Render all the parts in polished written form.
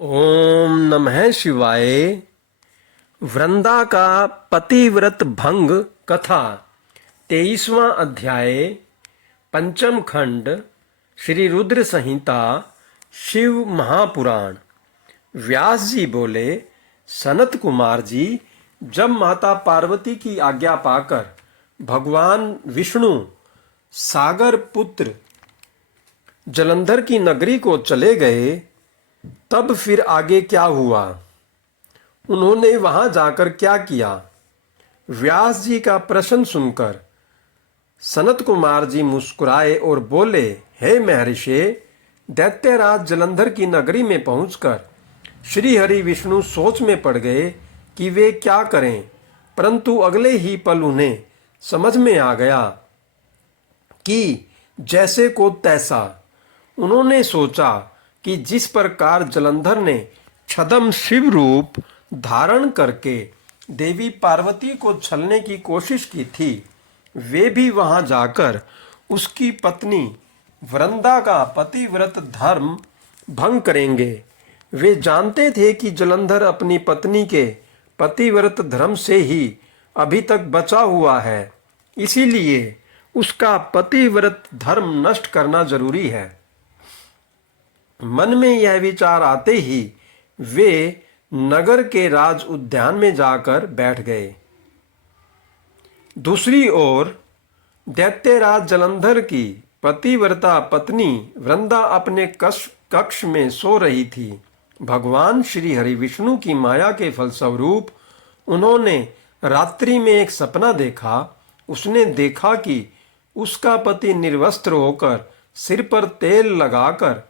ओम नमः शिवाय। वृंदा का पतिव्रत भंग कथा 23वां अध्याय पंचम खंड श्री रुद्र संहिता शिव महापुराण। व्यास जी बोले, सनत कुमार जी, जब माता पार्वती की आज्ञा पाकर भगवान विष्णु सागर पुत्र जलंधर की नगरी को चले गए, तब फिर आगे क्या हुआ? उन्होंने वहां जाकर क्या किया? व्यास जी का प्रश्न सुनकर सनत कुमार जी मुस्कुराए और बोले, हे महर्षि, दैत्यराज जलंधर की नगरी में पहुंचकर श्री हरि विष्णु सोच में पड़ गए कि वे क्या करें, परंतु अगले ही पल उन्हें समझ में आ गया कि जैसे को तैसा। उन्होंने सोचा कि जिस प्रकार जलंधर ने छद्म शिव रूप धारण करके देवी पार्वती को छलने की कोशिश की थी, वे भी वहां जाकर उसकी पत्नी वृंदा का पतिव्रत धर्म भंग करेंगे। वे जानते थे कि जलंधर अपनी पत्नी के पतिव्रत धर्म से ही अभी तक बचा हुआ है, इसीलिए उसका पतिव्रत धर्म नष्ट करना जरूरी है। मन में यह विचार आते ही वे नगर के राज उद्यान में जाकर बैठ गए। दूसरी ओर दैत्यराज जलंधर की पतिव्रता पत्नी वृंदा अपने कक्ष में सो रही थी। भगवान श्री हरि विष्णु की माया के फलस्वरूप उन्होंने रात्रि में एक सपना देखा। उसने देखा कि उसका पति निर्वस्त्र होकर सिर पर तेल लगाकर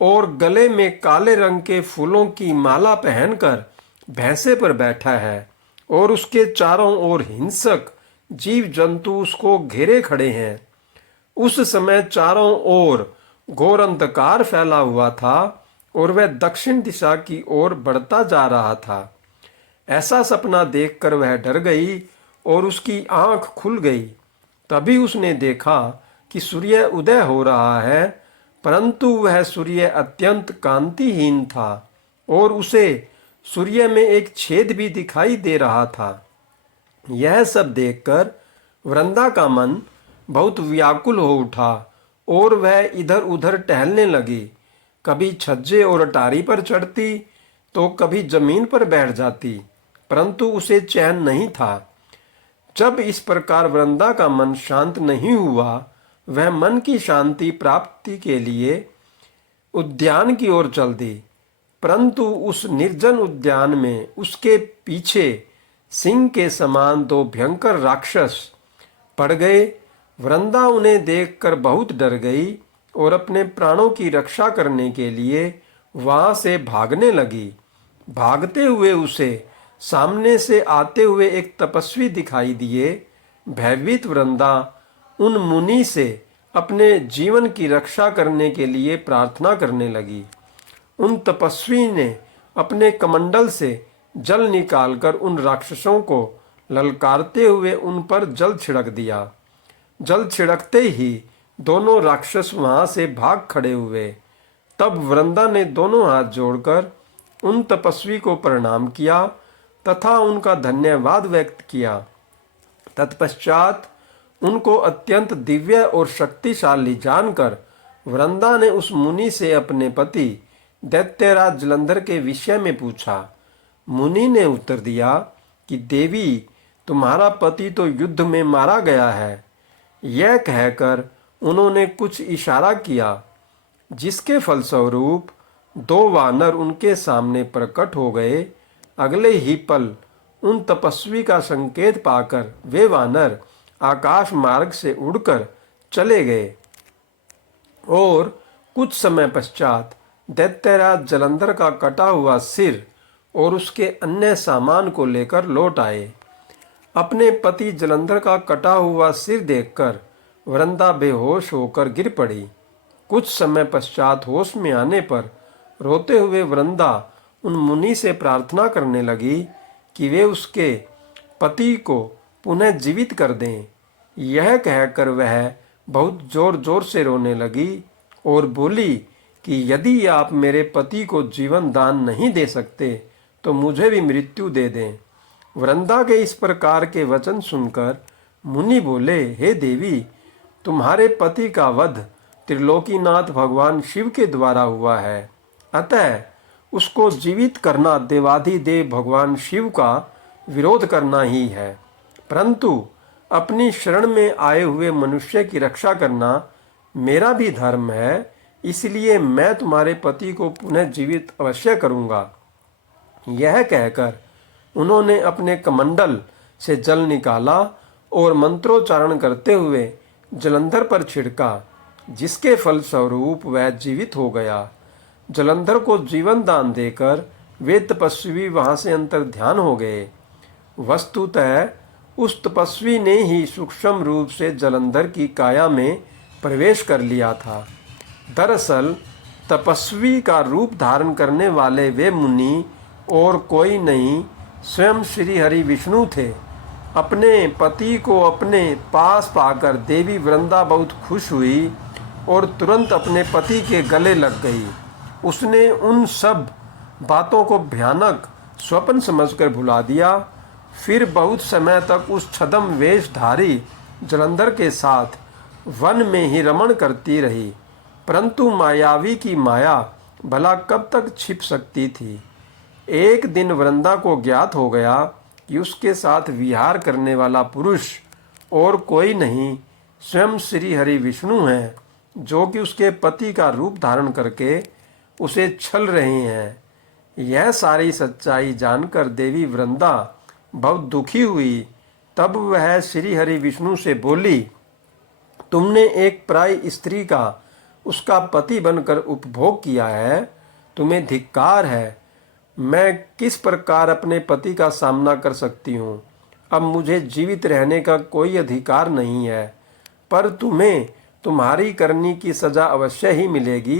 और गले में काले रंग के फूलों की माला पहनकर भैंसे पर बैठा है और उसके चारों ओर हिंसक जीव जंतु उसको घेरे खड़े हैं। उस समय चारों ओर घोर अंधकार फैला हुआ था और वह दक्षिण दिशा की ओर बढ़ता जा रहा था। ऐसा सपना देखकर वह डर गई और उसकी आंख खुल गई। तभी उसने देखा कि सूर्य उदय हो रहा है, परंतु वह सूर्य अत्यंत कांतिहीन था और उसे सूर्य में एक छेद भी दिखाई दे रहा था। यह सब देखकर वृंदा का मन बहुत व्याकुल हो उठा और वह इधर उधर टहलने लगी। कभी छज्जे और अटारी पर चढ़ती तो कभी जमीन पर बैठ जाती, परंतु उसे चैन नहीं था। जब इस प्रकार वृंदा का मन शांत नहीं हुआ, वह मन की शांति प्राप्ति के लिए उद्यान की ओर चल दी, परंतु उस निर्जन उद्यान में उसके पीछे सिंह के समान दो भयंकर राक्षस पड़ गए। वृंदा उन्हें देखकर बहुत डर गई और अपने प्राणों की रक्षा करने के लिए वहां से भागने लगी। भागते हुए उसे सामने से आते हुए एक तपस्वी दिखाई दिए। भयभीत वृंदा उन मुनि से अपने जीवन की रक्षा करने के लिए प्रार्थना करने लगी। उन तपस्वी ने अपने कमंडल से जल निकालकर उन राक्षसों को ललकारते हुए उन पर जल छिड़क दिया। जल छिड़कते ही दोनों राक्षस वहां से भाग खड़े हुए। तब वृंदा ने दोनों हाथ जोड़कर उन तपस्वी को प्रणाम किया तथा उनका धन्यवाद व्यक्त किया। तत्पश्चात उनको अत्यंत दिव्य और शक्तिशाली जानकर वृंदा ने उस मुनि से अपने पति दैत्यराज जलंधर के विषय में पूछा। मुनि ने उत्तर दिया कि देवी, तुम्हारा पति तो युद्ध में मारा गया है। यह कहकर उन्होंने कुछ इशारा किया, जिसके फलस्वरूप दो वानर उनके सामने प्रकट हो गए। अगले ही पल उन तपस्वी का संकेत पाकर वे वानर आकाश मार्ग से उड़कर चले गए और कुछ समय पश्चात दैत्यराज जलंधर का कटा हुआ सिर और उसके अन्य सामान को लेकर लौट आए। अपने पति जलंधर का कटा हुआ सिर देखकर वृंदा बेहोश होकर गिर पड़ी। कुछ समय पश्चात होश में आने पर रोते हुए वृंदा उन मुनि से प्रार्थना करने लगी कि वे उसके पति को पुनः जीवित कर दें। यह कहकर वह बहुत जोर जोर से रोने लगी और बोली कि यदि आप मेरे पति को जीवन दान नहीं दे सकते तो मुझे भी मृत्यु दे दें। वृंदा के इस प्रकार के वचन सुनकर मुनि बोले, हे देवी, तुम्हारे पति का वध त्रिलोकीनाथ भगवान शिव के द्वारा हुआ है, अतः उसको जीवित करना देवाधिदेव भगवान शिव का विरोध करना ही है। परंतु अपनी शरण में आए हुए मनुष्य की रक्षा करना मेरा भी धर्म है, इसलिए मैं तुम्हारे पति को पुनः जीवित अवश्य करूँगा। यह कहकर उन्होंने अपने कमंडल से जल निकाला और मंत्रोच्चारण करते हुए जलंधर पर छिड़का, जिसके फलस्वरूप वह जीवित हो गया। जलंधर को जीवन दान देकर वे तपस्वी वहां से अंतर ध्यान हो गए। वस्तुतः उस तपस्वी ने ही सूक्ष्म रूप से जलंधर की काया में प्रवेश कर लिया था। दरअसल तपस्वी का रूप धारण करने वाले वे मुनि और कोई नहीं, स्वयं श्री हरि विष्णु थे। अपने पति को अपने पास पाकर देवी वृंदा बहुत खुश हुई और तुरंत अपने पति के गले लग गई। उसने उन सब बातों को भयानक स्वप्न समझकर भुला दिया। फिर बहुत समय तक उस छद्म वेशधारी जलंधर के साथ वन में ही रमण करती रही। परंतु मायावी की माया भला कब तक छिप सकती थी। एक दिन वृंदा को ज्ञात हो गया कि उसके साथ विहार करने वाला पुरुष और कोई नहीं, स्वयं श्री हरि विष्णु हैं, जो कि उसके पति का रूप धारण करके उसे छल रहे हैं। यह सारी सच्चाई जानकर देवी वृंदा बहुत दुखी हुई। तब वह श्री हरि विष्णु से बोली, तुमने एक पराई स्त्री का उसका पति बनकर उपभोग किया है, तुम्हें धिक्कार है। मैं किस प्रकार अपने पति का सामना कर सकती हूँ। अब मुझे जीवित रहने का कोई अधिकार नहीं है, पर तुम्हें तुम्हारी करनी की सजा अवश्य ही मिलेगी।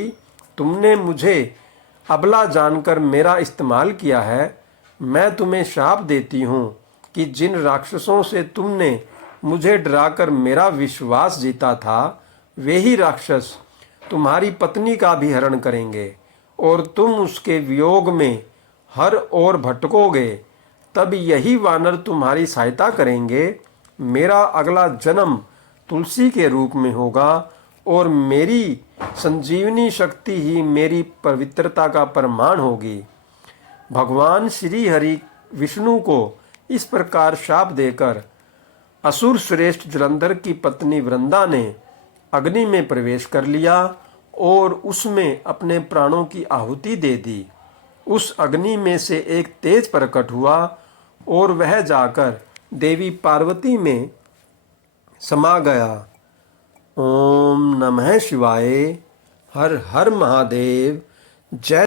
तुमने मुझे अबला जानकर मेरा इस्तेमाल किया है। मैं तुम्हें शाप देती हूँ कि जिन राक्षसों से तुमने मुझे डराकर मेरा विश्वास जीता था, वे ही राक्षस तुम्हारी पत्नी का भी हरण करेंगे और तुम उसके वियोग में हर ओर भटकोगे। तब यही वानर तुम्हारी सहायता करेंगे। मेरा अगला जन्म तुलसी के रूप में होगा और मेरी संजीवनी शक्ति ही मेरी पवित्रता का प्रमाण होगी। भगवान श्री हरि विष्णु को इस प्रकार शाप देकर असुर श्रेष्ठ जलंधर की पत्नी वृंदा ने अग्नि में प्रवेश कर लिया और उसमें अपने प्राणों की आहुति दे दी। उस अग्नि में से एक तेज प्रकट हुआ और वह जाकर देवी पार्वती में समा गया। ओम नमः शिवाय। हर हर महादेव। जय